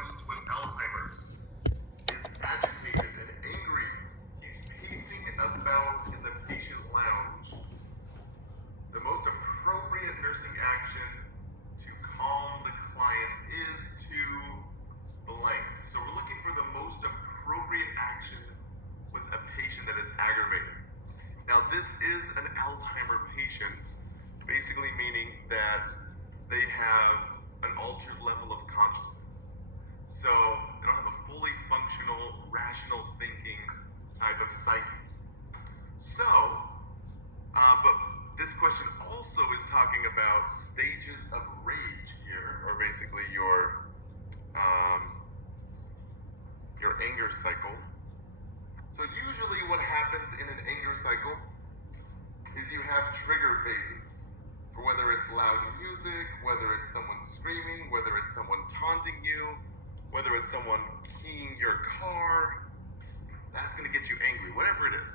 diagnosed with Alzheimer's, is agitated and angry. He's pacing about in the patient lounge. The most appropriate nursing action to calm the client is to blank. So we're looking for the most appropriate action with a patient that is aggravated. Now this is an Alzheimer patient, basically meaning that they have an altered level of consciousness. So they don't have a fully functional, rational thinking type of psyche. So, but this question also is talking about stages of rage here, or basically your anger cycle. So usually what happens in an anger cycle is you have trigger phases for whether it's loud music, whether it's someone screaming, whether it's someone taunting you, whether it's someone keying your car. That's going to get you angry, whatever it is.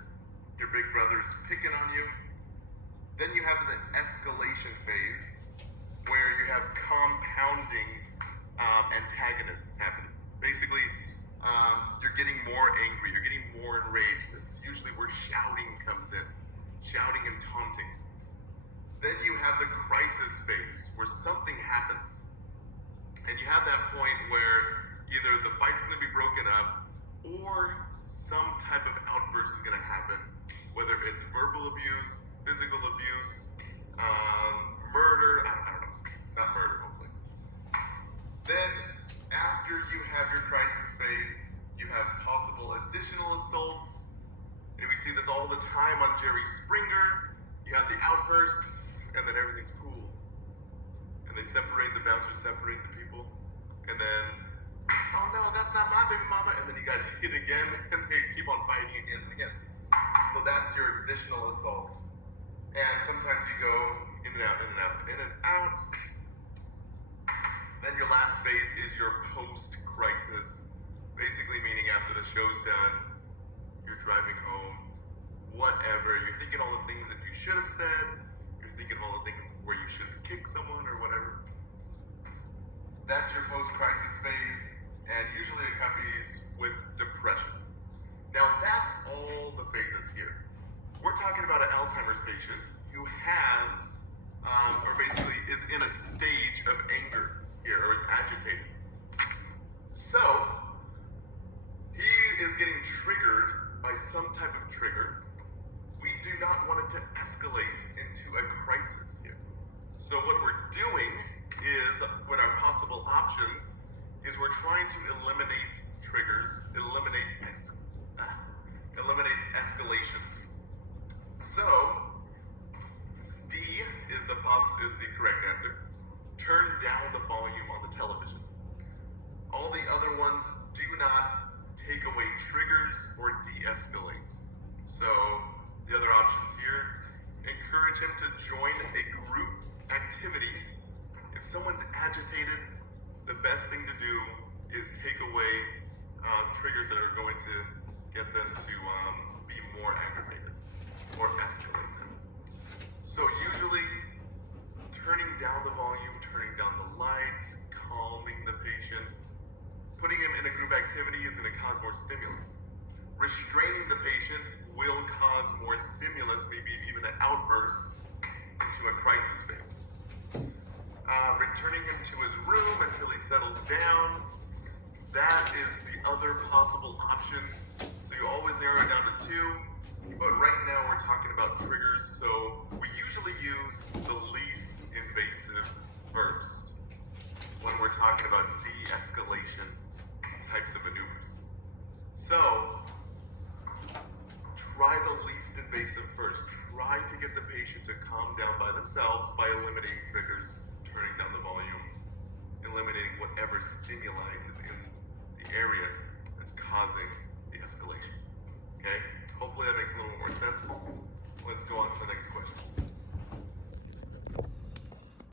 Your big brother's picking on you. Then you have the escalation phase where you have compounding antagonists happening. Basically, you're getting more angry, you're getting more enraged. This is usually where shouting comes in, shouting and taunting. Then you have the crisis phase where something happens. And you have that point where either the fight's going to be broken up or some type of outburst is going to happen, whether it's verbal abuse, physical abuse, murder, I don't know, not murder, hopefully. Then, after you have your crisis phase, you have possible additional assaults, and we see this all the time on Jerry Springer. You have the outburst, and then everything's cool. And they separate, the bouncers separate the people, and then, oh no, that's not my baby mama, and then you guys hit again, and they keep on fighting again and again. So that's your additional assaults. And sometimes you go in and out, in and out, in and out. Then your last phase is your post-crisis. Basically meaning after the show's done, you're driving home, whatever. You're thinking all the things that you should have said. You're thinking of all the things where you should have kicked someone or whatever. That's your post-crisis phase, and usually accompanies with depression. Now that's all the phases here. We're talking about an Alzheimer's patient who has, or basically is in a stage of anger here, or is agitated. So, he is getting triggered by some type of trigger. We do not want it to escalate into a crisis here. So what we're doing is, with our possible options, is we're trying to eliminate triggers, eliminate escalations. So, D is the correct answer. Turn down the volume on the television. All the other ones do not take away triggers or de-escalate. So, the other options here, encourage him to join a group activity. If someone's agitated, the best thing to do is take away triggers that are going to get them to be more aggravated or escalate them. So usually, turning down the volume, turning down the lights, calming the patient, putting him in a group activity is going to cause more stimulus. Restraining the patient will cause more stimulus, maybe even an outburst into a crisis phase. Returning him to his room until he settles down, that is the other possible option. So you always narrow it down to two, but right now we're talking about triggers, so we usually use the least invasive first when we're talking about de-escalation types of maneuvers. So, try the least invasive first. Try to get the patient to calm down by themselves by eliminating triggers, turning down the volume, eliminating whatever stimuli is in the area that's causing the escalation. Okay? Hopefully that makes a little more sense. Let's go on to the next question.